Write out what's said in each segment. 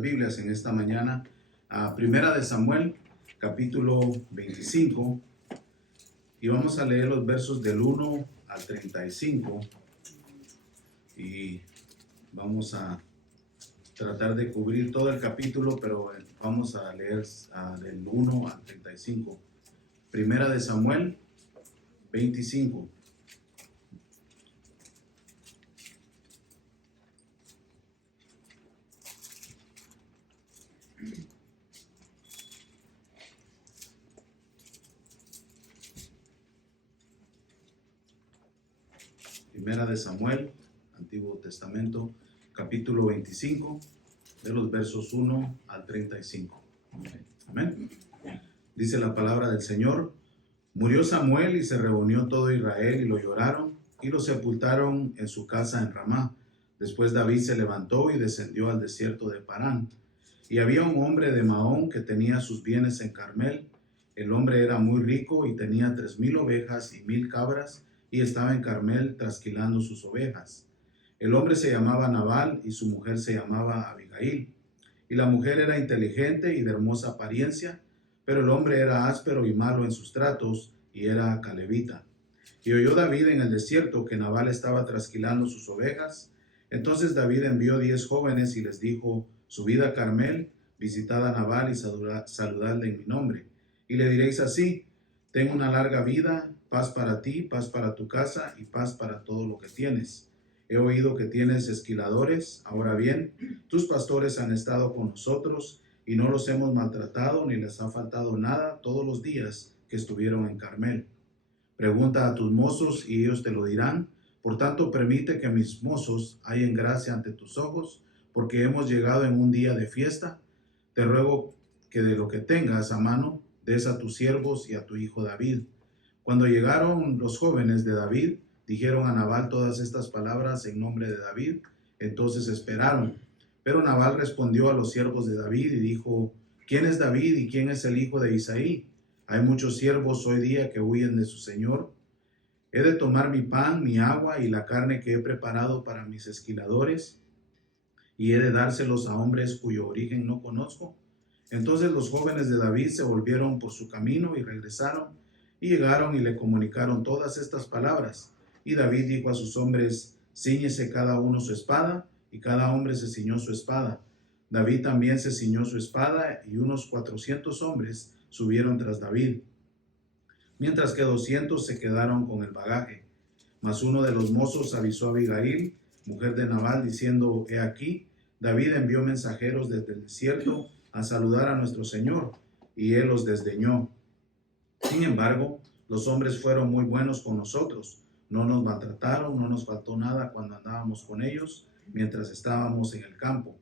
nuestras Biblias en esta mañana a Primera de Samuel, capítulo 25, y vamos a leer los versos del 1 al 35, y vamos a tratar de cubrir todo el capítulo, pero vamos a leer del 1 al 35. Primera de Samuel 25. Primera de Samuel, Antiguo Testamento, capítulo 25, de los versos 1 al 35. Amén. Dice la palabra del Señor: Murió Samuel y se reunió todo Israel y lo lloraron y lo sepultaron en su casa en Ramá. Después David se levantó y descendió al desierto de Parán. Y había un hombre de Maón que tenía sus bienes en Carmel. El hombre era muy rico y tenía 3,000 ovejas y 1,000 cabras, y estaba en Carmel trasquilando sus ovejas. El hombre se llamaba Nabal y su mujer se llamaba Abigail. Y la mujer era inteligente y de hermosa apariencia, pero el hombre era áspero y malo en sus tratos, y era calebita. Y oyó David en el desierto que Nabal estaba trasquilando sus ovejas. Entonces David envió 10 jóvenes y les dijo: Subid a Carmel, visitad a Nabal y saludadle en mi nombre. Y le diréis así: ten una larga vida, paz para ti, paz para tu casa y paz para todo lo que tienes. He oído que tienes esquiladores. Ahora bien, tus pastores han estado con nosotros y no los hemos maltratado ni les ha faltado nada todos los días que estuvieron en Carmel. Pregunta a tus mozos y ellos te lo dirán. Por tanto, permite que mis mozos hallen gracia ante tus ojos, porque hemos llegado en un día de fiesta. Te ruego que de lo que tengas a mano des a tus siervos y a tu hijo David. Cuando llegaron los jóvenes de David, dijeron a Nabal todas estas palabras en nombre de David. Entonces esperaron. Pero Nabal respondió a los siervos de David y dijo: ¿Quién es David y quién es el hijo de Isaí? Hay muchos siervos hoy día que huyen de su señor. ¿He de tomar mi pan, mi agua y la carne que he preparado para mis esquiladores, y he de dárselos a hombres cuyo origen no conozco? Entonces los jóvenes de David se volvieron por su camino y regresaron, y llegaron y le comunicaron todas estas palabras. Y David dijo a sus hombres: Cíñese cada uno su espada, y cada hombre se ciñó su espada. David también se ciñó su espada, y unos 400 hombres subieron tras David, mientras que 200 se quedaron con el bagaje. Mas uno de los mozos avisó a Abigail, mujer de Nabal, diciendo: He aquí, David envió mensajeros desde el desierto a saludar a nuestro señor, y él los desdeñó. Sin embargo, los hombres fueron muy buenos con nosotros, no nos maltrataron, no nos faltó nada cuando andábamos con ellos, mientras estábamos en el campo.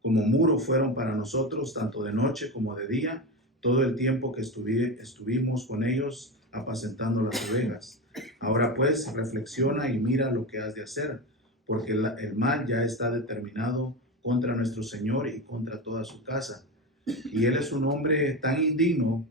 Como muro fueron para nosotros, tanto de noche como de día, todo el tiempo que estuvimos con ellos apacentando las ovejas. Ahora pues, reflexiona y mira lo que has de hacer, porque el mal ya está determinado contra nuestro Señor y contra toda su casa. Y él es un hombre tan indigno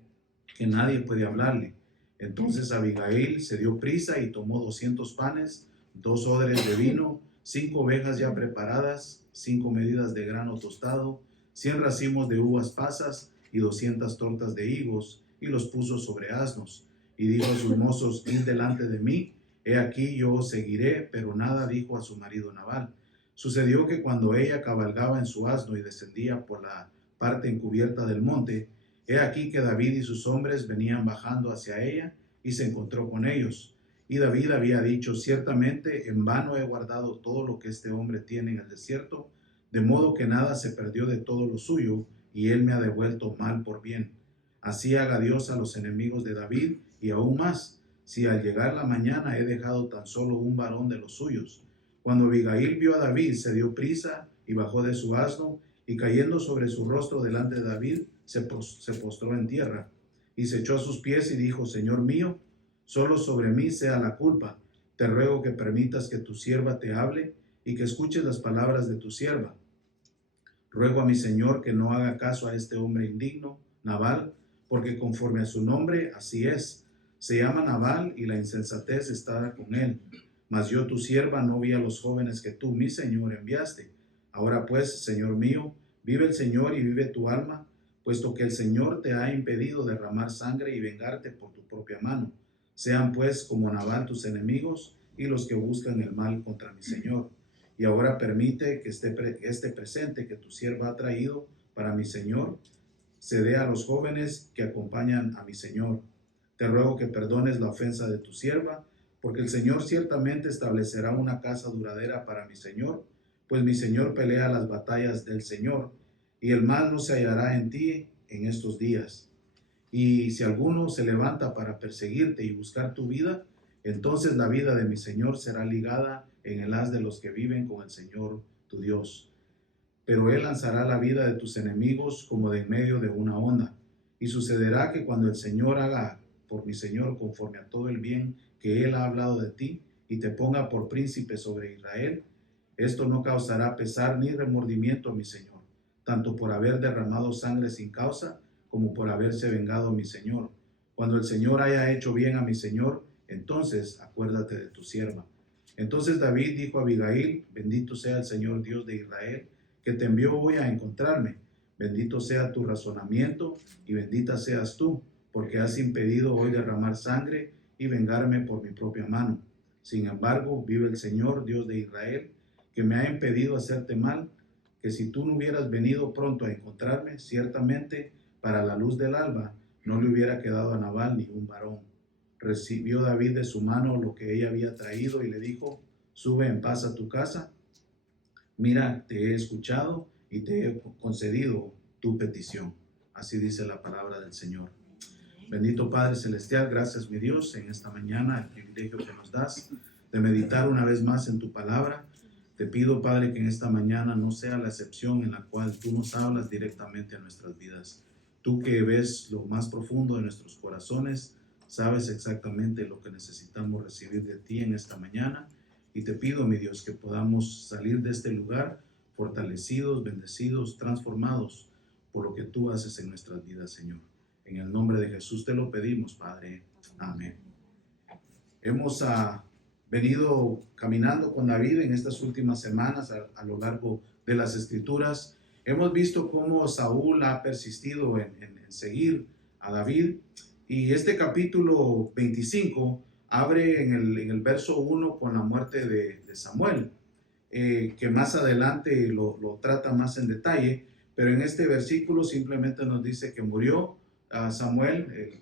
que nadie puede hablarle. Entonces Abigail se dio prisa y tomó 200 panes, 2 odres de vino, 5 ovejas ya preparadas, 5 medidas de grano tostado, 100 racimos de uvas pasas y 200 tortas de higos, y los puso sobre asnos. Y dijo a sus mozos: Id delante de mí, he aquí yo os seguiré. Pero nada dijo a su marido Nabal. Sucedió que cuando ella cabalgaba en su asno y descendía por la parte encubierta del monte, he aquí que David y sus hombres venían bajando hacia ella, y se encontró con ellos. Y David había dicho: Ciertamente en vano he guardado todo lo que este hombre tiene en el desierto, de modo que nada se perdió de todo lo suyo, y él me ha devuelto mal por bien. Así haga Dios a los enemigos de David, y aún más, si al llegar la mañana he dejado tan solo un varón de los suyos. Cuando Abigail vio a David, se dio prisa y bajó de su asno, y cayendo sobre su rostro delante de David, se postró en tierra, y se echó a sus pies y dijo: Señor mío, solo sobre mí sea la culpa. Te ruego que permitas que tu sierva te hable, y que escuches las palabras de tu sierva. Ruego a mi señor que no haga caso a este hombre indigno, Nabal, porque conforme a su nombre así es. Se llama Nabal, y la insensatez está con él. Mas yo, tu sierva, no vi a los jóvenes que tú, mi señor, enviaste. Ahora pues, señor mío, Vive el Señor y vive tu alma, puesto que el Señor te ha impedido derramar sangre y vengarte por tu propia mano. Sean pues como Nabal tus enemigos y los que buscan el mal contra mi Señor. Y ahora permite que este presente que tu sierva ha traído para mi Señor se dé a los jóvenes que acompañan a mi Señor. Te ruego que perdones la ofensa de tu sierva, porque el Señor ciertamente establecerá una casa duradera para mi Señor, pues mi Señor pelea las batallas del Señor, y el mal no se hallará en ti en estos días. Y si alguno se levanta para perseguirte y buscar tu vida, entonces la vida de mi Señor será ligada en el haz de los que viven con el Señor tu Dios. Pero Él lanzará la vida de tus enemigos como de en medio de una onda. Y sucederá que cuando el Señor haga por mi Señor conforme a todo el bien que Él ha hablado de ti, y te ponga por príncipe sobre Israel, esto no causará pesar ni remordimiento a mi Señor, tanto por haber derramado sangre sin causa, como por haberse vengado mi Señor. Cuando el Señor haya hecho bien a mi Señor, entonces acuérdate de tu sierva. Entonces David dijo a Abigail: bendito sea el Señor Dios de Israel, que te envió hoy a encontrarme. Bendito sea tu razonamiento y bendita seas tú, porque has impedido hoy derramar sangre y vengarme por mi propia mano. Sin embargo, vive el Señor Dios de Israel, que me ha impedido hacerte mal, que si tú no hubieras venido pronto a encontrarme, ciertamente para la luz del alba no le hubiera quedado a Nabal ni un varón. Recibió David de su mano lo que ella había traído y le dijo: sube en paz a tu casa. Mira, te he escuchado y te he concedido tu petición. Así dice la palabra del Señor. Bendito Padre Celestial, gracias mi Dios en esta mañana, el privilegio que nos das de meditar una vez más en tu palabra. Te pido, Padre, que en esta mañana no sea la excepción en la cual tú nos hablas directamente a nuestras vidas. Tú que ves lo más profundo de nuestros corazones, sabes exactamente lo que necesitamos recibir de ti en esta mañana. Y te pido, mi Dios, que podamos salir de este lugar fortalecidos, bendecidos, transformados por lo que tú haces en nuestras vidas, Señor. En el nombre de Jesús te lo pedimos, Padre. Amén. Hemos venido caminando con David en estas últimas semanas a lo largo de las Escrituras. Hemos visto cómo Saúl ha persistido en seguir a David. Y este capítulo 25 abre en el verso 1 con la muerte de Samuel, que más adelante lo trata más en detalle, pero en este versículo simplemente nos dice que murió Samuel, el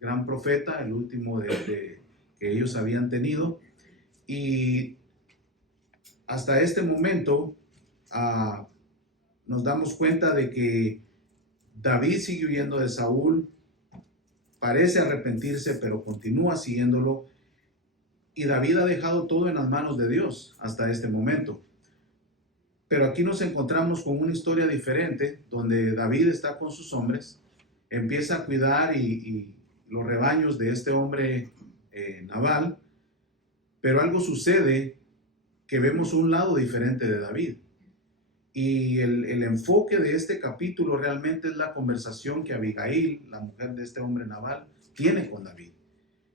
gran profeta, el último que ellos habían tenido. Y hasta este momento nos damos cuenta de que David sigue huyendo de Saúl, parece arrepentirse, pero continúa siguiéndolo. Y David ha dejado todo en las manos de Dios hasta este momento. Pero aquí nos encontramos con una historia diferente, donde David está con sus hombres, empieza a cuidar y los rebaños de este hombre Nabal, pero algo sucede que vemos un lado diferente de David. Y el enfoque de este capítulo realmente es la conversación que Abigail, la mujer de este hombre Nabal, tiene con David.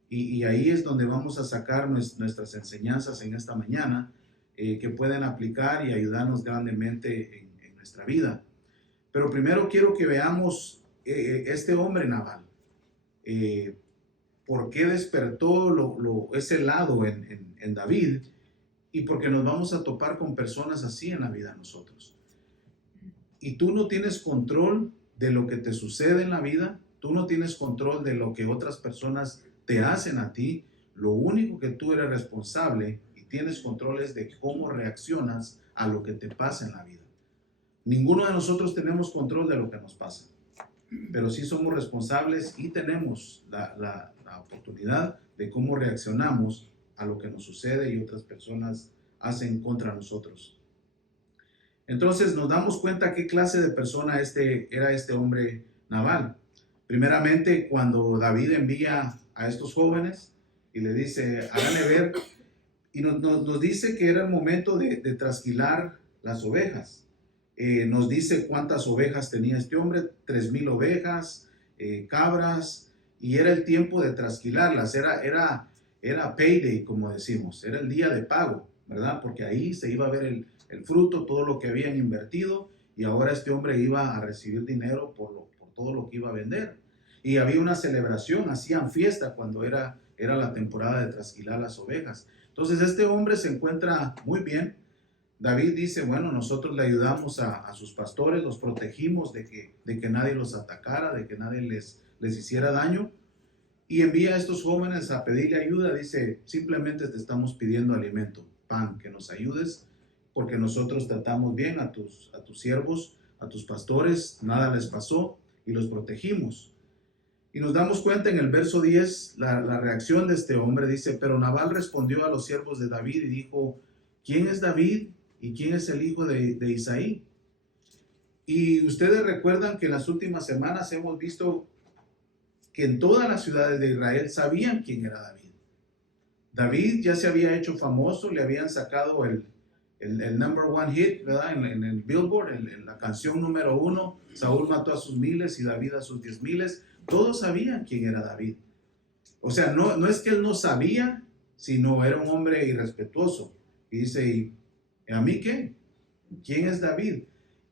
Y ahí es donde vamos a sacar nuestras enseñanzas en esta mañana, que pueden aplicar y ayudarnos grandemente en nuestra vida. Pero primero quiero que veamos este hombre Nabal. ¿Por qué despertó ese lado en David? Y porque nos vamos a topar con personas así en la vida nosotros. Y tú no tienes control de lo que te sucede en la vida, tú no tienes control de lo que otras personas te hacen a ti. Lo único que tú eres responsable y tienes control es de cómo reaccionas a lo que te pasa en la vida. Ninguno de nosotros tenemos control de lo que nos pasa, pero sí somos responsables y tenemos la oportunidad de cómo reaccionamos a lo que nos sucede y otras personas hacen contra nosotros. Entonces nos damos cuenta qué clase de persona era este hombre Nabal. Primeramente, cuando David envía a estos jóvenes y le dice: háganle ver, y nos dice que era el momento de trasquilar las ovejas. Nos dice cuántas ovejas tenía este hombre: 3,000 ovejas, cabras, y era el tiempo de trasquilarlas. Era payday, como decimos, era el día de pago, ¿verdad? Porque ahí se iba a ver el fruto, todo lo que habían invertido, y ahora este hombre iba a recibir dinero por todo lo que iba a vender. Y había una celebración, hacían fiesta cuando era la temporada de trasquilar las ovejas. Entonces este hombre se encuentra muy bien. David dice, bueno, nosotros le ayudamos a sus pastores, los protegimos de que nadie los atacara, de que nadie les hiciera daño. Y envía a estos jóvenes a pedirle ayuda. Dice, simplemente te estamos pidiendo alimento, pan, que nos ayudes, porque nosotros tratamos bien a tus siervos, a tus pastores, nada les pasó y los protegimos. Y nos damos cuenta en el verso 10, la reacción de este hombre. Dice, pero Nabal respondió a los siervos de David y dijo, ¿quién es David y quién es el hijo de Isaí? Y ustedes recuerdan que en las últimas semanas hemos visto que en todas las ciudades de Israel sabían quién era David. David ya se había hecho famoso, le habían sacado el number one hit, ¿verdad? En el Billboard, en la canción número 1, Saúl mató a sus miles y David a sus 10,000. Todos sabían quién era David. O sea, no es que él no sabía, sino era un hombre irrespetuoso. Y dice, ¿y a mí qué? ¿Quién es David?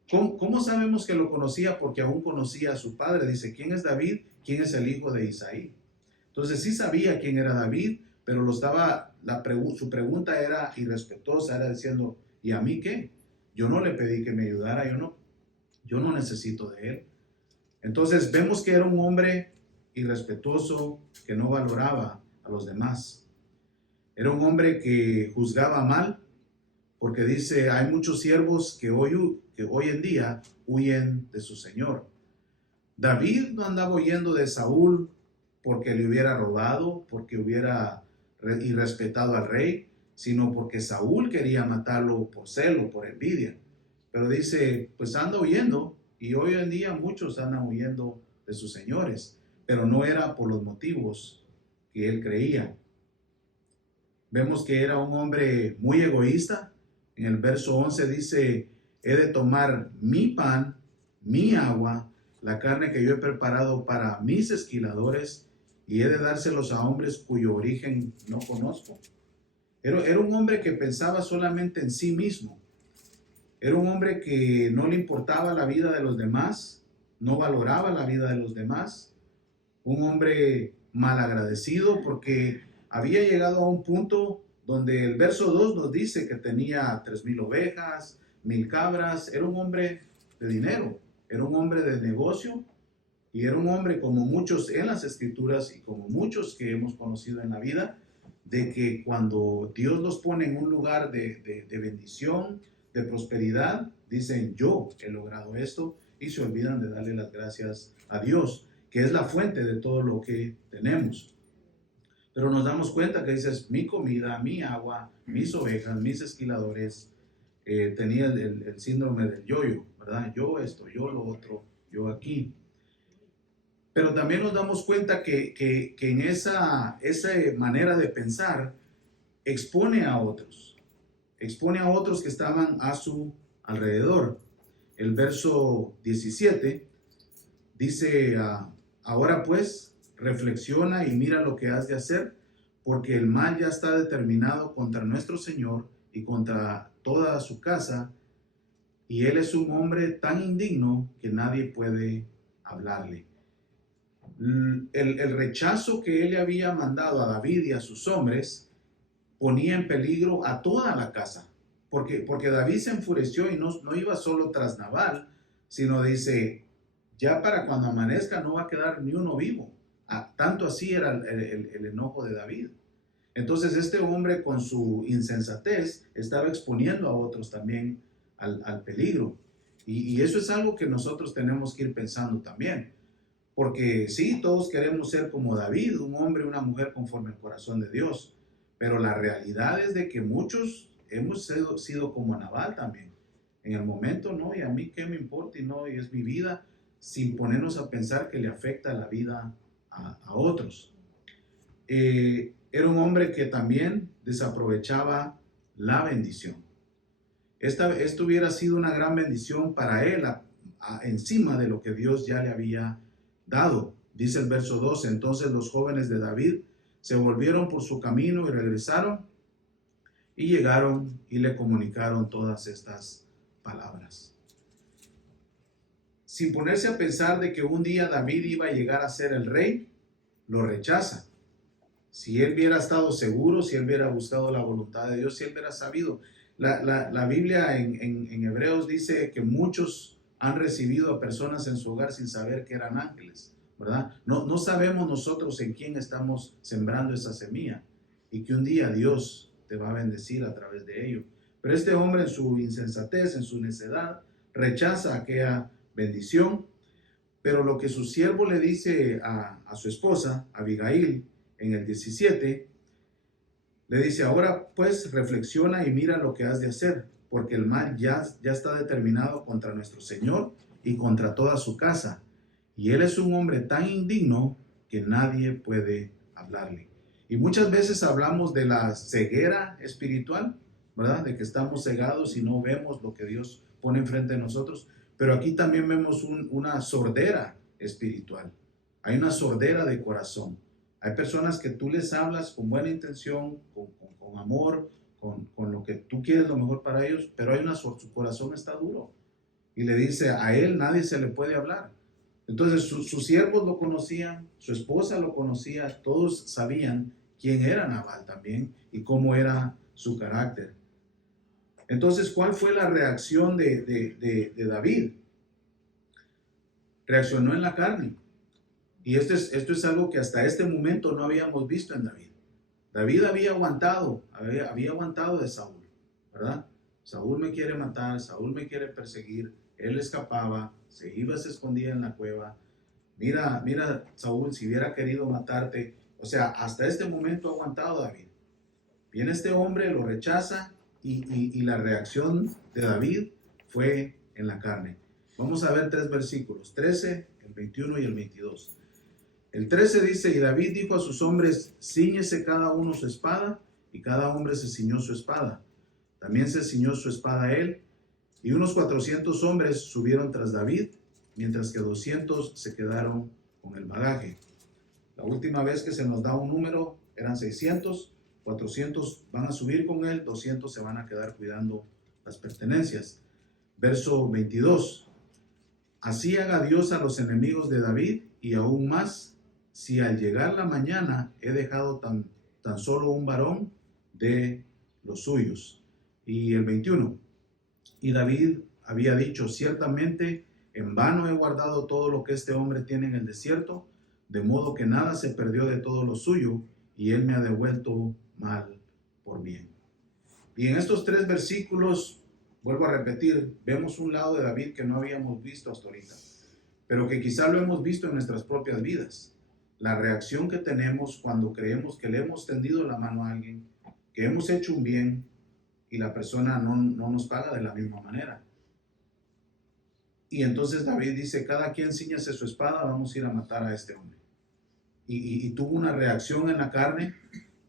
¿Cómo sabemos que lo conocía? Porque aún conocía a su padre. Dice, ¿quién es David? ¿Quién es el hijo de Isaí? Entonces sí sabía quién era David, pero su pregunta era irrespetuosa, era diciendo, ¿y a mí qué? Yo no le pedí que me ayudara, yo no necesito de él. Entonces vemos que era un hombre irrespetuoso, que no valoraba a los demás. Era un hombre que juzgaba mal, porque dice, hay muchos siervos que hoy en día huyen de su señor. David no andaba huyendo de Saúl porque le hubiera robado, porque hubiera irrespetado al rey, sino porque Saúl quería matarlo por celo, por envidia. Pero dice, pues anda huyendo, y hoy en día muchos andan huyendo de sus señores, pero no era por los motivos que él creía. Vemos que era un hombre muy egoísta. En el verso 11 dice, he de tomar mi pan, mi agua, la carne que yo he preparado para mis esquiladores, y he de dárselos a hombres cuyo origen no conozco. Era un hombre que pensaba solamente en sí mismo. Era un hombre que no le importaba la vida de los demás, no valoraba la vida de los demás. Un hombre malagradecido porque había llegado a un punto donde el verso 2 nos dice que tenía 3,000 ovejas, 1,000 cabras. Era un hombre de dinero, era un hombre de negocio, y era un hombre como muchos en las escrituras y como muchos que hemos conocido en la vida, de que cuando Dios los pone en un lugar de bendición, de prosperidad, dicen, yo he logrado esto, y se olvidan de darle las gracias a Dios, que es la fuente de todo lo que tenemos. Pero nos damos cuenta que dices, mi comida, mi agua, mis ovejas, mis esquiladores. Tenía el síndrome del yo-yo, ¿verdad? Yo esto, yo lo otro, yo aquí. Pero también nos damos cuenta que en esa manera de pensar expone a otros que estaban a su alrededor. El verso 17 dice, ahora pues, reflexiona y mira lo que has de hacer, porque el mal ya está determinado contra nuestro Señor y contra toda su casa, y él es un hombre tan indigno que nadie puede hablarle. El rechazo que él le había mandado a David y a sus hombres ponía en peligro a toda la casa, porque David se enfureció y no iba solo tras Nabal, sino dice, ya para cuando amanezca no va a quedar ni uno vivo. Tanto así era el enojo de David. Entonces este hombre, con su insensatez, estaba exponiendo a otros también al peligro. Y eso es algo que nosotros tenemos que ir pensando también. Porque sí, todos queremos ser como David, un hombre, una mujer conforme al corazón de Dios. Pero la realidad es de que muchos hemos sido como Nabal también. En el momento, no, y a mí qué me importa, y es mi vida, sin ponernos a pensar que le afecta la vida a otros. Era un hombre que también desaprovechaba la bendición. Esto hubiera sido una gran bendición para él, encima de lo que Dios ya le había dado. Dice el verso 12, entonces los jóvenes de David se volvieron por su camino y regresaron, y llegaron y le comunicaron todas estas palabras. sin ponerse a pensar de que un día David iba a llegar a ser el rey, lo rechaza. Si él hubiera estado seguro, si él hubiera buscado la voluntad de Dios, si él hubiera sabido. La Biblia en Hebreos dice que muchos han recibido a personas en su hogar sin saber que eran ángeles, ¿verdad? No sabemos nosotros en quién estamos sembrando esa semilla y que un día Dios te va a bendecir a través de ello. Pero este hombre en su insensatez, en su necedad, rechaza aquella bendición. Pero lo que su siervo le dice a su esposa, Abigail, en el 17, le dice: ahora pues reflexiona y mira lo que has de hacer, porque el mal ya está determinado contra nuestro Señor y contra toda su casa. Y él es un hombre tan indigno que nadie puede hablarle. Y muchas veces hablamos de la ceguera espiritual, ¿verdad? De que estamos cegados y no vemos lo que Dios pone enfrente de nosotros. Pero aquí también vemos una sordera espiritual. Hay una sordera de corazón. Hay personas que tú les hablas con buena intención, con amor, con lo que tú quieres lo mejor para ellos, pero su corazón está duro. Y le dice, a él nadie se le puede hablar. Entonces sus siervos lo conocían, su esposa lo conocía, todos sabían quién era Nabal también y cómo era su carácter. Entonces, ¿cuál fue la reacción de David? Reaccionó en la carne. Y esto es algo que hasta este momento no habíamos visto en David. David había aguantado de Saúl, ¿verdad? Saúl me quiere matar, Saúl me quiere perseguir, él escapaba, se iba, se escondía en la cueva. Mira, Saúl, si hubiera querido matarte. O sea, hasta este momento ha aguantado David. Viene este hombre, lo rechaza y la reacción de David fue en la carne. Vamos a ver 3 versículos, 13, el 21 y el 22. El 13 dice: y David dijo a sus hombres: cíñese cada uno su espada, y cada hombre se ciñó su espada. También se ciñó su espada él, y unos 400 hombres subieron tras David, mientras que 200 se quedaron con el bagaje. La última vez que se nos da un número eran 600, 400 van a subir con él, 200 se van a quedar cuidando las pertenencias. Verso 22. Así haga Dios a los enemigos de David, y aún más, si al llegar la mañana he dejado tan solo un varón de los suyos. Y el 21. Y David había dicho: ciertamente en vano he guardado todo lo que este hombre tiene en el desierto, de modo que nada se perdió de todo lo suyo, y él me ha devuelto mal por bien. Y en estos 3 versículos, vuelvo a repetir, vemos un lado de David que no habíamos visto hasta ahorita, pero que quizá lo hemos visto en nuestras propias vidas. La reacción que tenemos cuando creemos que le hemos tendido la mano a alguien, que hemos hecho un bien y la persona no nos paga de la misma manera. Y entonces David dice: cada quien cíñase su espada, vamos a ir a matar a este hombre. Y tuvo una reacción en la carne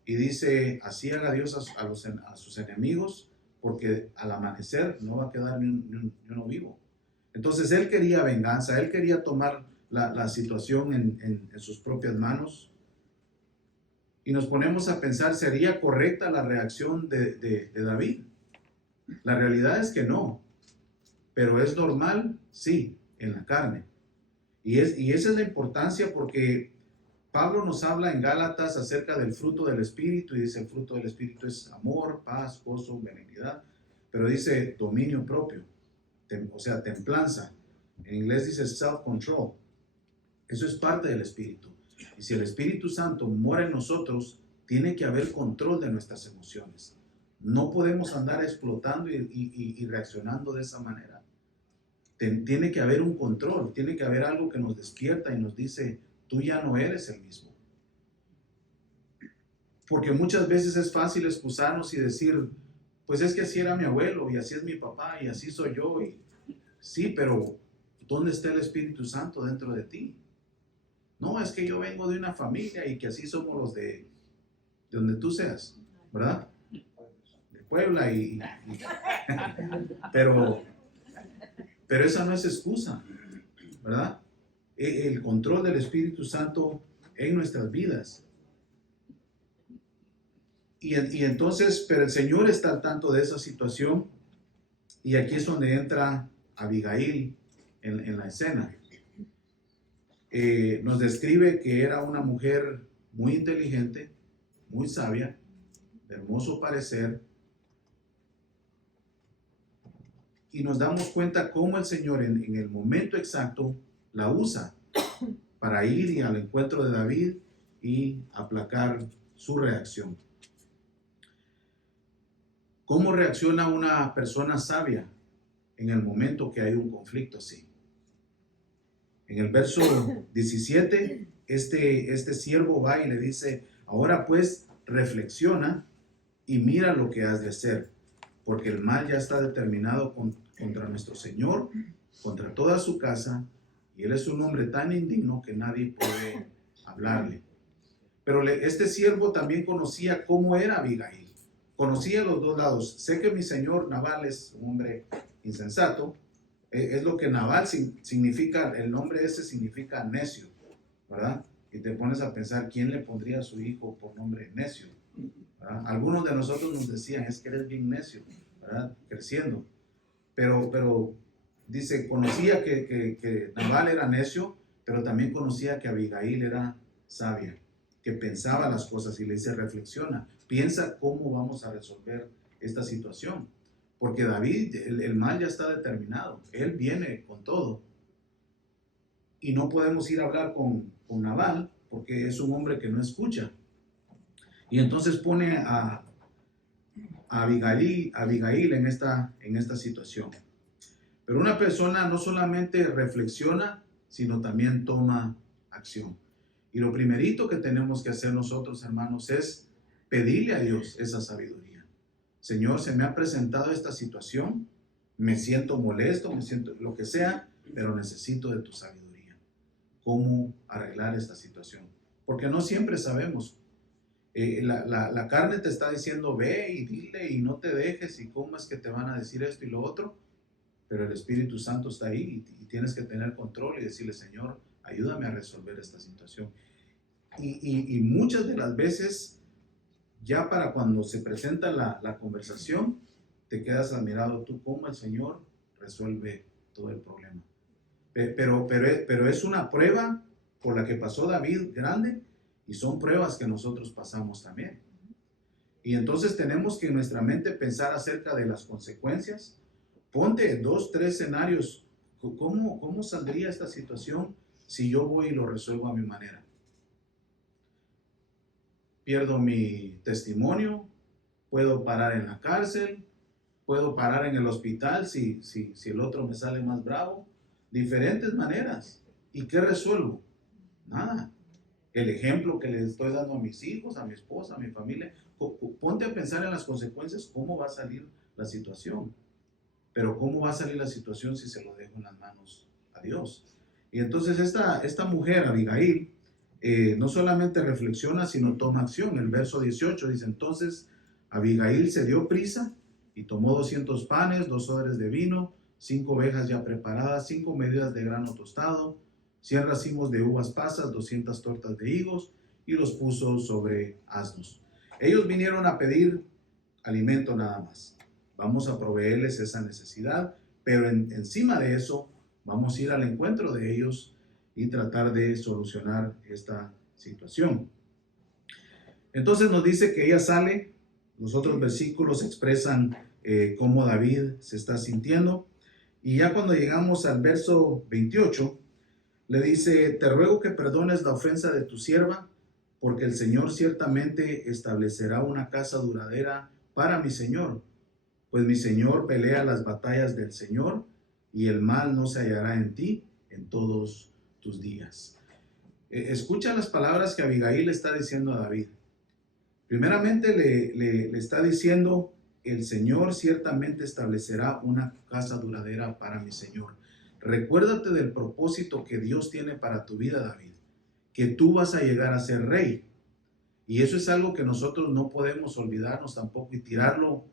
y dice: así haga Dios a sus enemigos, porque al amanecer no va a quedar ni uno vivo. Entonces él quería venganza, él quería tomar la situación en sus propias manos. Y nos ponemos a pensar, ¿sería correcta la reacción de David? La realidad es que no, pero es normal, sí, en la carne. Y esa es la importancia, porque Pablo nos habla en Gálatas acerca del fruto del Espíritu, y dice: el fruto del Espíritu es amor, paz, gozo, benignidad, pero dice dominio propio, o sea, templanza. En inglés dice self-control. Eso es parte del Espíritu. Y si el Espíritu Santo mora en nosotros, tiene que haber control de nuestras emociones. No podemos andar explotando y reaccionando de esa manera. Tiene que haber un control, tiene que haber algo que nos despierta y nos dice: tú ya no eres el mismo. Porque muchas veces es fácil excusarnos y decir: pues es que así era mi abuelo, y así es mi papá, y así soy yo. Y sí, pero ¿dónde está el Espíritu Santo dentro de ti? No, es que yo vengo de una familia y que así somos los de donde tú seas, ¿verdad? De Puebla pero esa no es excusa, ¿verdad? El control del Espíritu Santo en nuestras vidas. Y entonces, pero el Señor está al tanto de esa situación, y aquí es donde entra Abigail en la escena. Nos describe que era una mujer muy inteligente, muy sabia, de hermoso parecer, y nos damos cuenta cómo el Señor en el momento exacto la usa para ir al encuentro de David y aplacar su reacción. ¿Cómo reacciona una persona sabia en el momento que hay un conflicto así? En el verso 17, este siervo va y le dice, ahora pues reflexiona y mira lo que has de hacer, porque el mal ya está determinado contra nuestro Señor, contra toda su casa, y él es un hombre tan indigno que nadie puede hablarle. Pero este siervo también conocía cómo era Abigail, conocía los dos lados. Sé que mi señor Nabal es un hombre insensato, es lo que Nabal significa, el nombre ese significa necio, ¿verdad? Y te pones a pensar, ¿quién le pondría a su hijo por nombre necio? ¿Verdad? Algunos de nosotros nos decían, es que eres bien necio, ¿verdad? Creciendo. Pero dice, conocía que Nabal era necio, pero también conocía que Abigail era sabia, que pensaba las cosas, y le dice, reflexiona, piensa cómo vamos a resolver esta situación. Porque David, el mal ya está determinado, él viene con todo. Y no podemos ir a hablar con Nabal, porque es un hombre que no escucha. Y entonces pone a Abigail en esta situación. Pero una persona no solamente reflexiona, sino también toma acción. Y lo primerito que tenemos que hacer nosotros, hermanos, es pedirle a Dios esa sabiduría. Señor, se me ha presentado esta situación, me siento molesto, me siento lo que sea, pero necesito de tu sabiduría. ¿Cómo arreglar esta situación? Porque no siempre sabemos. La carne te está diciendo, ve y dile y no te dejes, y cómo es que te van a decir esto y lo otro, pero el Espíritu Santo está ahí y tienes que tener control y decirle, Señor, ayúdame a resolver esta situación. Y muchas de las veces, ya para cuando se presenta la conversación, te quedas admirado tú cómo el Señor resuelve todo el problema. Pero es una prueba por la que pasó David grande, y son pruebas que nosotros pasamos también. Y entonces tenemos que en nuestra mente pensar acerca de las consecuencias. Ponte 2, 3 escenarios. ¿Cómo saldría esta situación si yo voy y lo resuelvo a mi manera? Pierdo mi testimonio, puedo parar en la cárcel, puedo parar en el hospital si el otro me sale más bravo. Diferentes maneras. ¿Y qué resuelvo? Nada. El ejemplo que le estoy dando a mis hijos, a mi esposa, a mi familia, ponte a pensar en las consecuencias, cómo va a salir la situación. Pero ¿cómo va a salir la situación si se lo dejo en las manos a Dios? Y entonces esta mujer, Abigail, no solamente reflexiona, sino toma acción. El verso 18 dice, entonces Abigail se dio prisa y tomó 200 panes, 2 odres de vino, 5 ovejas ya preparadas, 5 medidas de grano tostado, 100 racimos de uvas pasas, 200 tortas de higos, y los puso sobre asnos. Ellos vinieron a pedir alimento nada más. Vamos a proveerles esa necesidad, pero encima de eso vamos a ir al encuentro de ellos y tratar de solucionar esta situación. Entonces nos dice que ella sale. Los otros versículos expresan cómo David se está sintiendo. Y ya cuando llegamos al verso 28, le dice, te ruego que perdones la ofensa de tu sierva, porque el Señor ciertamente establecerá una casa duradera para mi Señor, pues mi Señor pelea las batallas del Señor, y el mal no se hallará en ti en todos tus días. Escucha las palabras que Abigail está diciendo a David. Primeramente le está diciendo, el Señor ciertamente establecerá una casa duradera para mi Señor. Recuérdate del propósito que Dios tiene para tu vida, David, que tú vas a llegar a ser rey. Y eso es algo que nosotros no podemos olvidarnos tampoco y tirarlo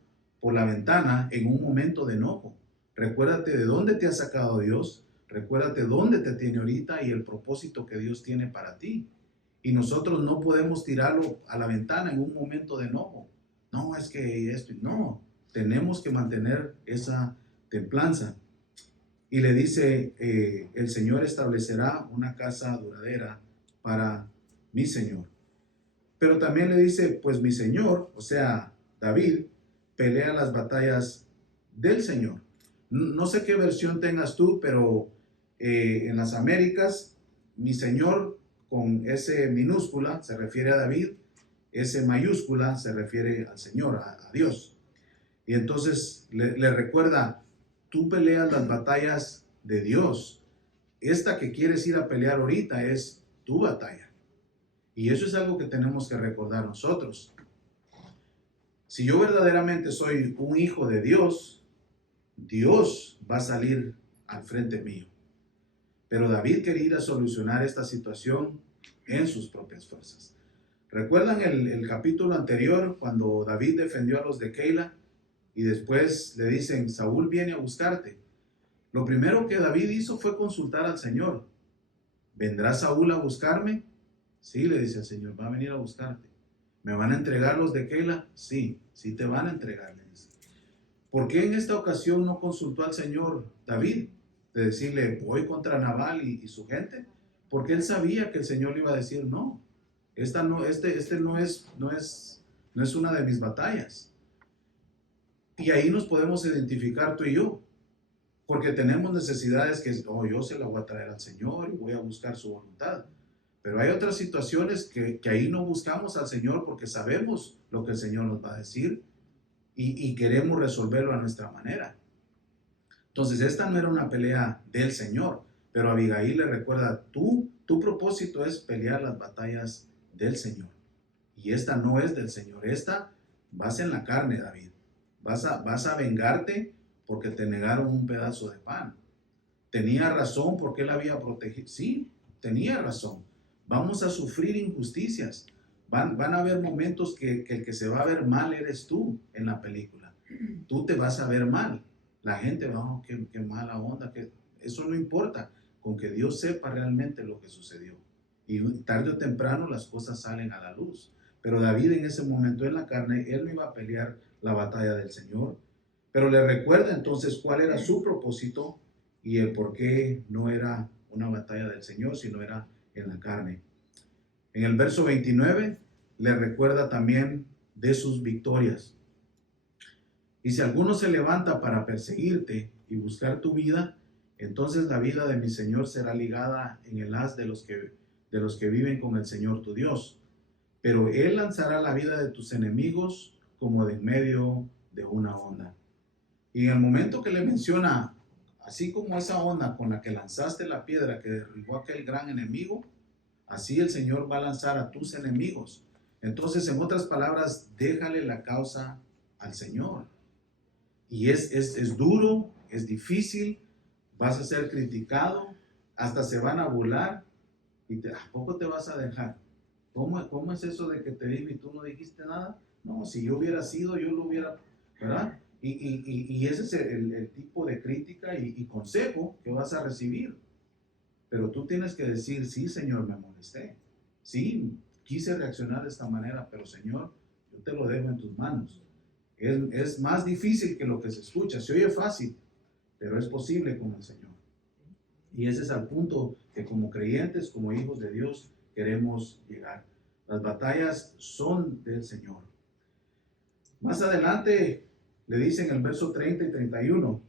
por la ventana en un momento de enojo. Recuérdate de dónde te ha sacado Dios, recuérdate dónde te tiene ahorita y el propósito que Dios tiene para ti. Y nosotros no podemos tirarlo a la ventana en un momento de enojo. No, es que esto, no, tenemos que mantener esa templanza. y le dice, el Señor establecerá una casa duradera para mi Señor. Pero también le dice, pues mi Señor, o sea, David, pelea las batallas del Señor. No sé qué versión tengas tú, pero en las Américas, mi Señor con S minúscula se refiere a David, S mayúscula se refiere al Señor, a Dios. Y entonces le recuerda, tú peleas las batallas de Dios. Esta que quieres ir a pelear ahorita es tu batalla. Y eso es algo que tenemos que recordar nosotros. Si yo verdaderamente soy un hijo de Dios, Dios va a salir al frente mío. Pero David quería ir a solucionar esta situación en sus propias fuerzas. ¿Recuerdan el capítulo anterior cuando David defendió a los de Keila y después le dicen, Saúl viene a buscarte? Lo primero que David hizo fue consultar al Señor. ¿Vendrá Saúl a buscarme? Sí, le dice el Señor, va a venir a buscarte. ¿Me van a entregar los de Keila? Sí, sí te van a entregar, le dice. ¿Por qué en esta ocasión no consultó al Señor David? De decirle, voy contra Nabal y su gente. Porque él sabía que el Señor le iba a decir, no, esta no, no es una de mis batallas. Y ahí nos podemos identificar tú y yo. Porque tenemos necesidades que, yo se la voy a traer al Señor y voy a buscar su voluntad. Pero hay otras situaciones que ahí no buscamos al Señor porque sabemos lo que el Señor nos va a decir y queremos resolverlo a nuestra manera. Entonces, esta no era una pelea del Señor, pero Abigail le recuerda, tu propósito es pelear las batallas del Señor. Y esta no es del Señor, esta vas en la carne, David. Vas a vengarte porque te negaron un pedazo de pan. ¿Tenía razón porque él había protegido? Sí, tenía razón. Vamos a sufrir injusticias. Van a haber momentos que el que se va a ver mal eres tú en la película. Tú te vas a ver mal. La gente va, oh, qué mala onda. Eso no importa, con que Dios sepa realmente lo que sucedió. Y tarde o temprano las cosas salen a la luz. Pero David en ese momento en la carne, él no iba a pelear la batalla del Señor. Pero le recuerda entonces cuál era su propósito y el por qué no era una batalla del Señor, sino era en la carne. En el verso 29 le recuerda también de sus victorias. Y si alguno se levanta para perseguirte y buscar tu vida, entonces la vida de mi Señor será ligada en el haz de los que viven con el Señor tu Dios. Pero Él lanzará la vida de tus enemigos como de en medio de una onda. Y en el momento que le menciona, así como esa onda con la que lanzaste la piedra que derribó a aquel gran enemigo, así el Señor va a lanzar a tus enemigos. Entonces, en otras palabras, déjale la causa al Señor. Y es duro, es difícil, vas a ser criticado, hasta se van a burlar. ¿Y a poco te vas a dejar? ¿Cómo es eso de que te digo y tú no dijiste nada? No, si yo hubiera sido, yo lo hubiera, ¿verdad? Y ese es el tipo de crítica y consejo que vas a recibir. Pero tú tienes que decir, sí, Señor, me molesté. Sí, quise reaccionar de esta manera, pero Señor, yo te lo dejo en tus manos. Es más difícil que lo que se escucha. Se oye fácil, pero es posible con el Señor. Y ese es el punto que como creyentes, como hijos de Dios, queremos llegar. Las batallas son del Señor. Más adelante le dicen en el verso 30 y 31,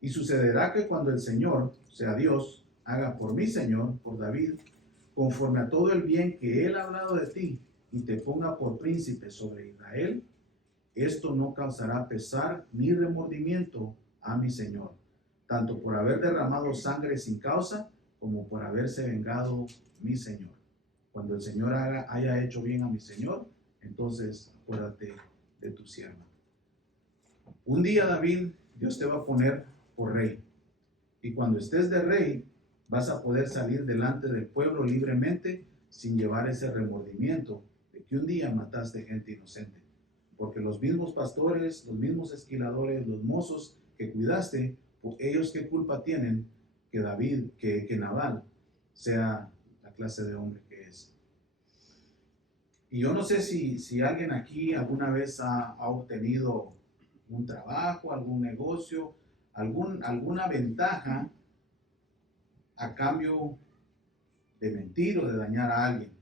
y sucederá que cuando el Señor, sea Dios, haga por mi Señor, por David, conforme a todo el bien que Él ha hablado de ti, y te ponga por príncipe sobre Israel, esto no causará pesar ni remordimiento a mi Señor, tanto por haber derramado sangre sin causa, como por haberse vengado mi Señor. Cuando el Señor haya hecho bien a mi Señor, entonces acuérdate de tu sierva. Un día, David, Dios te va a poner por rey. Y cuando estés de rey, vas a poder salir delante del pueblo libremente sin llevar ese remordimiento de que un día mataste gente inocente. Porque los mismos pastores, los mismos esquiladores, los mozos que cuidaste, pues ellos qué culpa tienen que David, que Nabal sea la clase de hombre que es. Y yo no sé si alguien aquí alguna vez ha obtenido un trabajo, algún negocio, alguna ventaja a cambio de mentir o de dañar a alguien.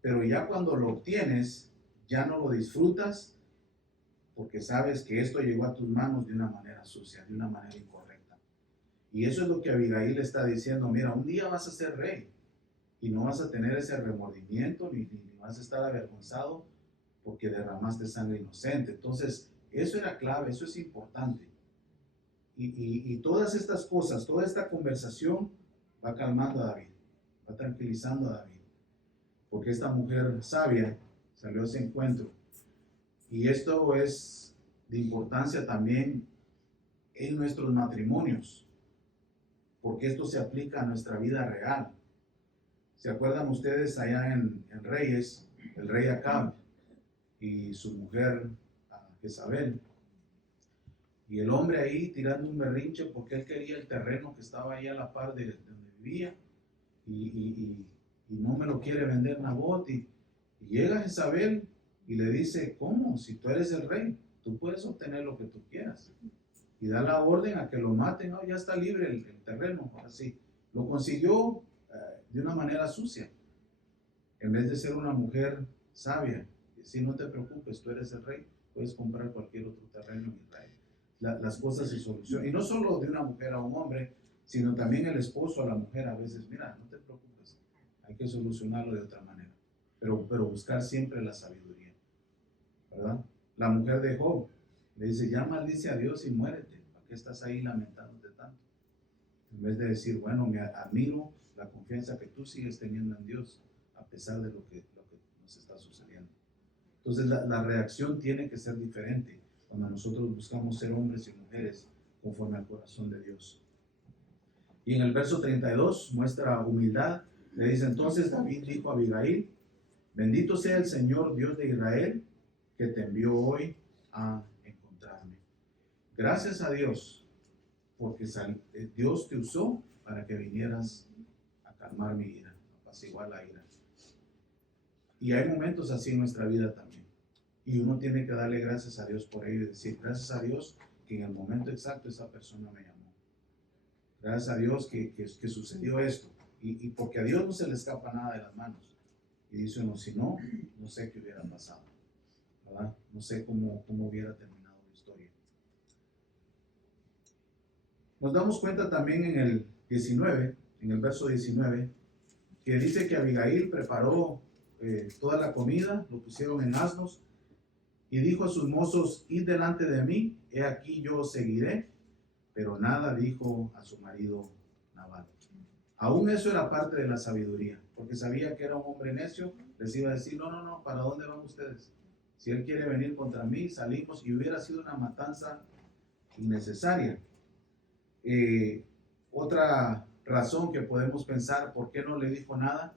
Pero ya cuando lo obtienes, ya no lo disfrutas porque sabes que esto llegó a tus manos de una manera sucia, de una manera incorrecta. Y eso es lo que Abigail está diciendo: mira, un día vas a ser rey y no vas a tener ese remordimiento ni vas a estar avergonzado porque derramaste sangre inocente. Entonces, eso era clave, eso es importante. Y todas estas cosas, toda esta conversación va calmando a David, va tranquilizando a David, porque esta mujer sabia salió a ese encuentro. Y esto es de importancia también en nuestros matrimonios, porque esto se aplica a nuestra vida real. ¿Se acuerdan ustedes allá en Reyes, el rey Acab y su mujer Jezabel? Y el hombre ahí tirando un berrinche porque él quería el terreno que estaba ahí a la par de donde vivía y no me lo quiere vender Nabot. Y llega Jezabel y le dice: ¿cómo? Si tú eres el rey, tú puedes obtener lo que tú quieras. Y da la orden a que lo maten. Ya está libre el terreno. Así lo consiguió de una manera sucia, en vez de ser una mujer sabia. Si no te preocupes, tú eres el rey, puedes comprar cualquier otro terreno en Israel. Las cosas se solucionan. Y no solo de una mujer a un hombre, sino también el esposo a la mujer. A veces, mira, no te preocupes, hay que solucionarlo de otra manera. Pero buscar siempre la sabiduría, ¿verdad? La mujer de Job le dice: ya maldice a Dios y muérete. ¿Para qué estás ahí lamentándote tanto? En vez de decir: bueno, me admiro la confianza que tú sigues teniendo en Dios a pesar de lo que nos está sucediendo. Entonces la reacción tiene que ser diferente cuando nosotros buscamos ser hombres y mujeres conforme al corazón de Dios. Y en el verso 32 muestra humildad. Le dice: entonces David dijo a Abigail: bendito sea el Señor Dios de Israel, que te envió hoy a encontrarme. Gracias a Dios, porque Dios te usó para que vinieras a calmar mi ira, a apaciguar la ira. Y hay momentos así en nuestra vida también. Y uno tiene que darle gracias a Dios por ello y decir: gracias a Dios que en el momento exacto esa persona me llamó. Gracias a Dios que sucedió esto. Y porque a Dios no se le escapa nada de las manos. Y dice uno: si no, no sé qué hubiera pasado, ¿verdad? No sé cómo hubiera terminado la historia. Nos damos cuenta también en el 19, en el verso 19, que dice que Abigail preparó toda la comida, lo pusieron en asnos, y dijo a sus mozos: id delante de mí, he aquí yo os seguiré. Pero nada dijo a su marido Nabal. Aún eso era parte de la sabiduría, porque sabía que era un hombre necio. Les iba a decir: no, ¿para dónde van ustedes? Si él quiere venir contra mí, salimos. Y hubiera sido una matanza innecesaria. Otra razón que podemos pensar por qué no le dijo nada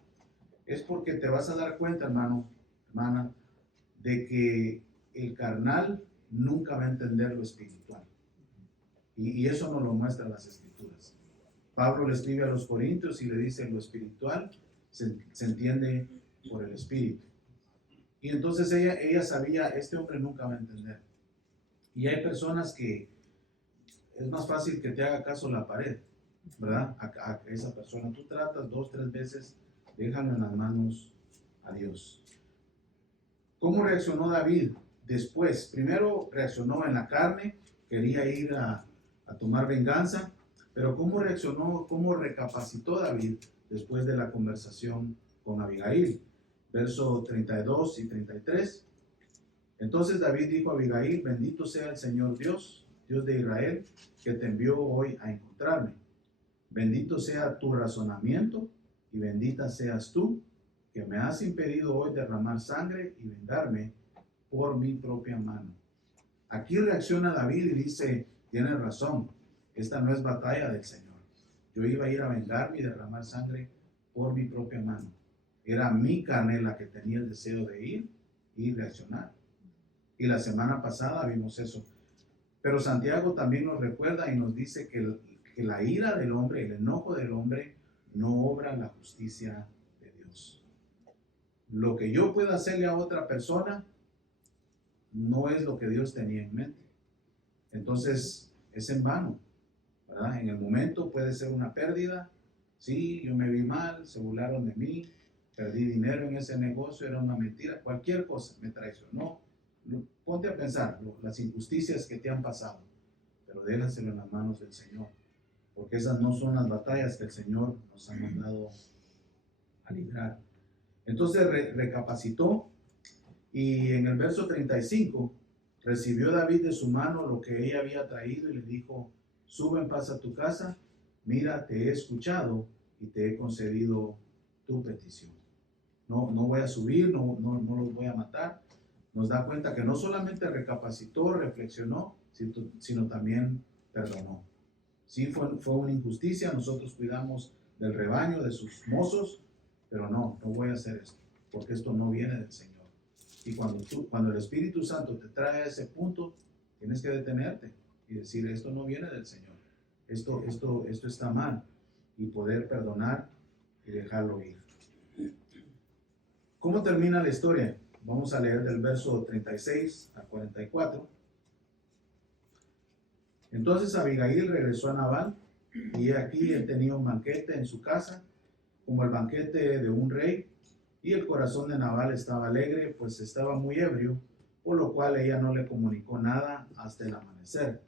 es porque te vas a dar cuenta, hermano, hermana, de que el carnal nunca va a entender lo espiritual. Y eso nos lo muestran las Escrituras. Pablo le escribe a los Corintios y le dice: lo espiritual se entiende por el Espíritu. Y entonces ella sabía: este hombre nunca va a entender. Y hay personas que es más fácil que te haga caso la pared, ¿verdad? A esa persona. Tú tratas 2, 3 veces, déjalo en las manos a Dios. ¿Cómo reaccionó David después? Primero reaccionó en la carne, quería ir a tomar venganza, pero ¿cómo reaccionó, cómo recapacitó David después de la conversación con Abigail? Verso 32 y 33. Entonces David dijo a Abigail: bendito sea el Señor Dios, Dios de Israel, que te envió hoy a encontrarme. Bendito sea tu razonamiento y bendita seas tú, que me has impedido hoy derramar sangre y vengarme por mi propia mano. Aquí reacciona David y dice: tienes razón, esta no es batalla del Señor. Yo iba a ir a vengarme y derramar sangre por mi propia mano. Era mi carne la que tenía el deseo de ir y reaccionar. Y la semana pasada vimos eso. Pero Santiago también nos recuerda y nos dice que la ira del hombre, el enojo del hombre, no obra la justicia de Dios. Lo que yo pueda hacerle a otra persona no es lo que Dios tenía en mente. Entonces, es en vano, ¿verdad? En el momento puede ser una pérdida. Sí, yo me vi mal, se burlaron de mí, perdí dinero en ese negocio, era una mentira, cualquier cosa me traicionó. Ponte a pensar las injusticias que te han pasado, pero déjaselo en las manos del Señor, porque esas no son las batallas que el Señor nos ha mandado a librar. Entonces recapacitó, y en el verso 35 recibió David de su mano lo que ella había traído y le dijo: sube en paz a tu casa, mira, te he escuchado y te he concedido tu petición. No voy a subir, no los voy a matar. Nos da cuenta que no solamente recapacitó, reflexionó, sino también perdonó. Sí, fue una injusticia, nosotros cuidamos del rebaño, de sus mozos, pero no voy a hacer esto, porque esto no viene del Señor. Y cuando el Espíritu Santo te trae a ese punto, tienes que detenerte y decir: esto no viene del Señor, esto está mal, y poder perdonar y dejarlo ir. ¿Cómo termina la historia? Vamos a leer del verso 36 a 44. Entonces Abigail regresó a Nabal, y aquí él tenía un banquete en su casa, como el banquete de un rey, y el corazón de Nabal estaba alegre, pues estaba muy ebrio, por lo cual ella no le comunicó nada hasta el amanecer.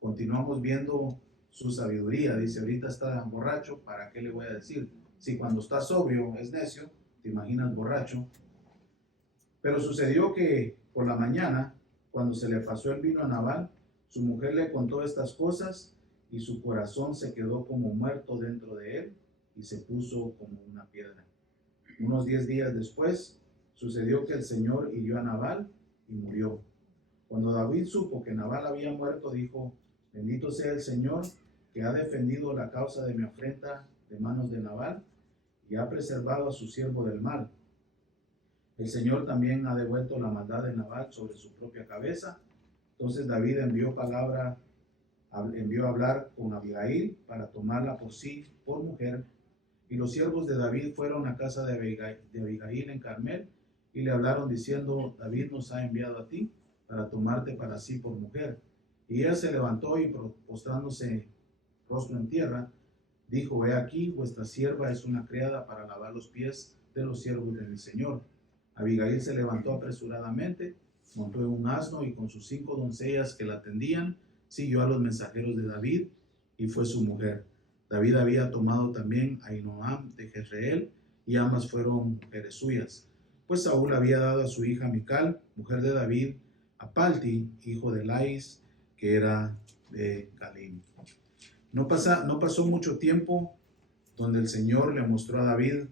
Continuamos viendo su sabiduría. Dice: ahorita está borracho, ¿para qué le voy a decir? Si cuando está sobrio es necio, te imaginas borracho. Pero sucedió que por la mañana, cuando se le pasó el vino a Nabal, su mujer le contó estas cosas, y su corazón se quedó como muerto dentro de él, y se puso como una piedra. Unos 10 días después, sucedió que el Señor hirió a Nabal y murió. Cuando David supo que Nabal había muerto, dijo: bendito sea el Señor, que ha defendido la causa de mi afrenta de manos de Nabal, y ha preservado a su siervo del mal. El Señor también ha devuelto la maldad de Nabal sobre su propia cabeza. Entonces David envió a hablar con Abigail para tomarla por sí, por mujer. Y los siervos de David fueron a casa de Abigail en Carmel, y le hablaron diciendo: David nos ha enviado a ti para tomarte para sí por mujer. Y ella se levantó y, postrándose rostro en tierra, dijo: he aquí, vuestra sierva es una criada para lavar los pies de los siervos de mi señor. Abigail se levantó apresuradamente, montó en un asno, y con sus 5 doncellas que la atendían, siguió a los mensajeros de David, y fue su mujer. David había tomado también a Ahinoam de Jezreel, y ambas fueron mujeres suyas. Pues Saúl había dado a su hija Mical, mujer de David, a Palti, hijo de Lais, que era de Galim. No pasó mucho tiempo donde el Señor le mostró a David: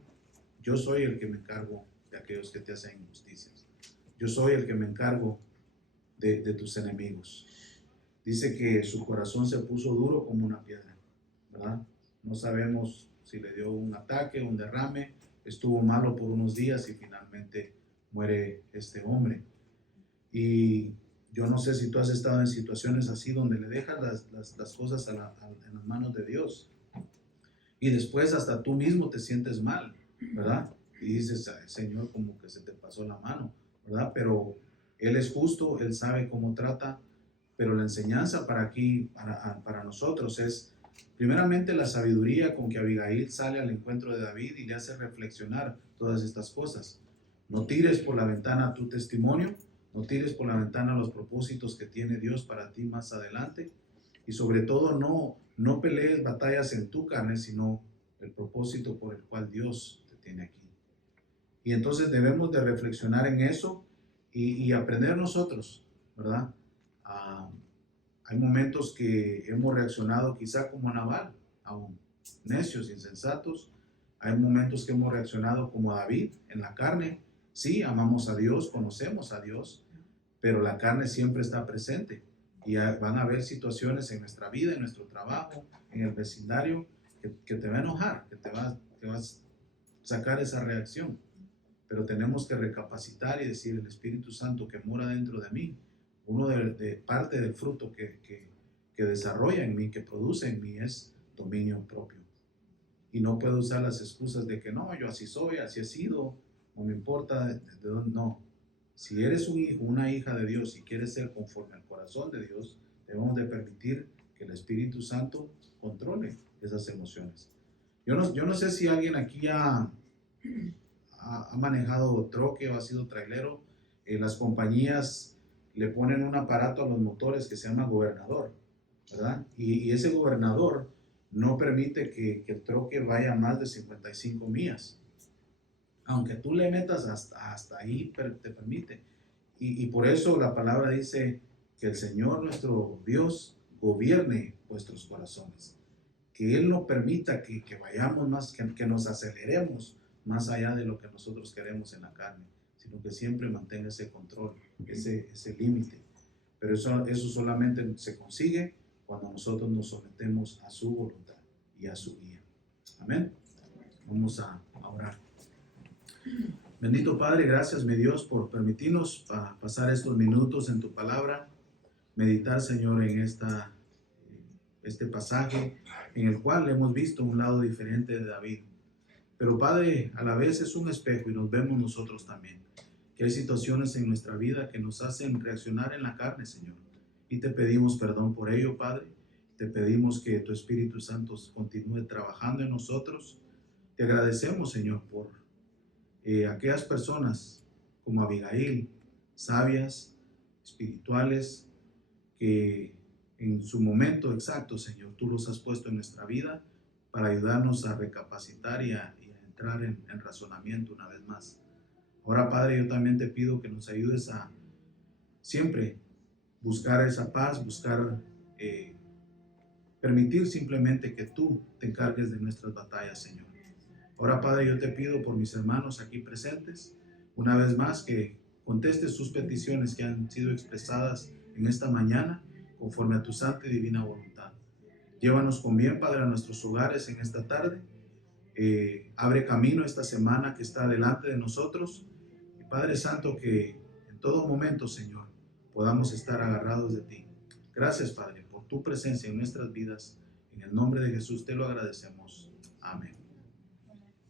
yo soy el que me encargo de aquellos que te hacen injusticias. Yo soy el que me encargo de tus enemigos. Dice que su corazón se puso duro como una piedra, ¿verdad? No sabemos si le dio un ataque, un derrame, estuvo malo por unos días y finalmente muere este hombre. Y yo no sé si tú has estado en situaciones así donde le dejas las cosas en las manos de Dios, y después hasta tú mismo te sientes mal, ¿verdad? Y dices: Señor, como que se te pasó la mano, ¿verdad? Pero Él es justo, Él sabe cómo trata. Pero la enseñanza para nosotros es, primeramente, la sabiduría con que Abigail sale al encuentro de David y le hace reflexionar todas estas cosas. No tires por la ventana tu testimonio, no tires por la ventana los propósitos que tiene Dios para ti más adelante, y sobre todo no pelees batallas en tu carne, sino el propósito por el cual Dios te tiene aquí. Y entonces debemos de reflexionar en eso y aprender nosotros, ¿verdad? Hay momentos que hemos reaccionado quizá como Nabal, aún necios, insensatos. Hay momentos que hemos reaccionado como David, en la carne. Sí, amamos a Dios, conocemos a Dios, pero la carne siempre está presente. Y van a haber situaciones en nuestra vida, en nuestro trabajo, en el vecindario, que te va a enojar, que vas a sacar esa reacción. Pero tenemos que recapacitar y decir: el Espíritu Santo que mora dentro de mí, uno de parte del fruto que desarrolla en mí, que produce en mí, es dominio propio. Y no puedo usar las excusas de que no, yo así soy, así he sido, no me importa de dónde. No. Si eres un hijo, una hija de Dios y quieres ser conforme al corazón de Dios, debemos de permitir que el Espíritu Santo controle esas emociones. Yo no sé si alguien aquí ha manejado troque o ha sido trailero. Las compañías le ponen un aparato a los motores que se llama gobernador, ¿verdad? Y ese gobernador no permite que el troque vaya a más de 55 millas. Aunque tú le metas hasta ahí, te permite. Y por eso la palabra dice que el Señor nuestro Dios gobierne vuestros corazones. Que Él no permita que vayamos más, que nos aceleremos más allá de lo que nosotros queremos en la carne, sino que siempre mantenga ese control, ese límite. Pero eso solamente se consigue cuando nosotros nos sometemos a su voluntad y a su guía. Amén. Vamos a orar. Bendito Padre, gracias mi Dios por permitirnos pasar estos minutos en tu palabra, meditar, Señor, en este pasaje en el cual hemos visto un lado diferente de David. Pero Padre, a la vez es un espejo y nos vemos nosotros también. Que hay situaciones en nuestra vida que nos hacen reaccionar en la carne, Señor. Y te pedimos perdón por ello, Padre. Te pedimos que tu Espíritu Santo continúe trabajando en nosotros. Te agradecemos, Señor, por aquellas personas como Abigail, sabias, espirituales, que en su momento exacto, Señor, tú los has puesto en nuestra vida para ayudarnos a recapacitar y a entrar en razonamiento una vez más. Ahora, Padre, yo también te pido que nos ayudes a siempre buscar esa paz, permitir simplemente que tú te encargues de nuestras batallas, Señor. Ahora, Padre, yo te pido por mis hermanos aquí presentes, una vez más, que contestes sus peticiones que han sido expresadas en esta mañana, conforme a tu santa y divina voluntad. Llévanos con bien, Padre, a nuestros hogares en esta tarde. Abre camino esta semana que está delante de nosotros. Y Padre Santo, que en todo momento, Señor, podamos estar agarrados de ti. Gracias, Padre, por tu presencia en nuestras vidas. En el nombre de Jesús te lo agradecemos. Amén.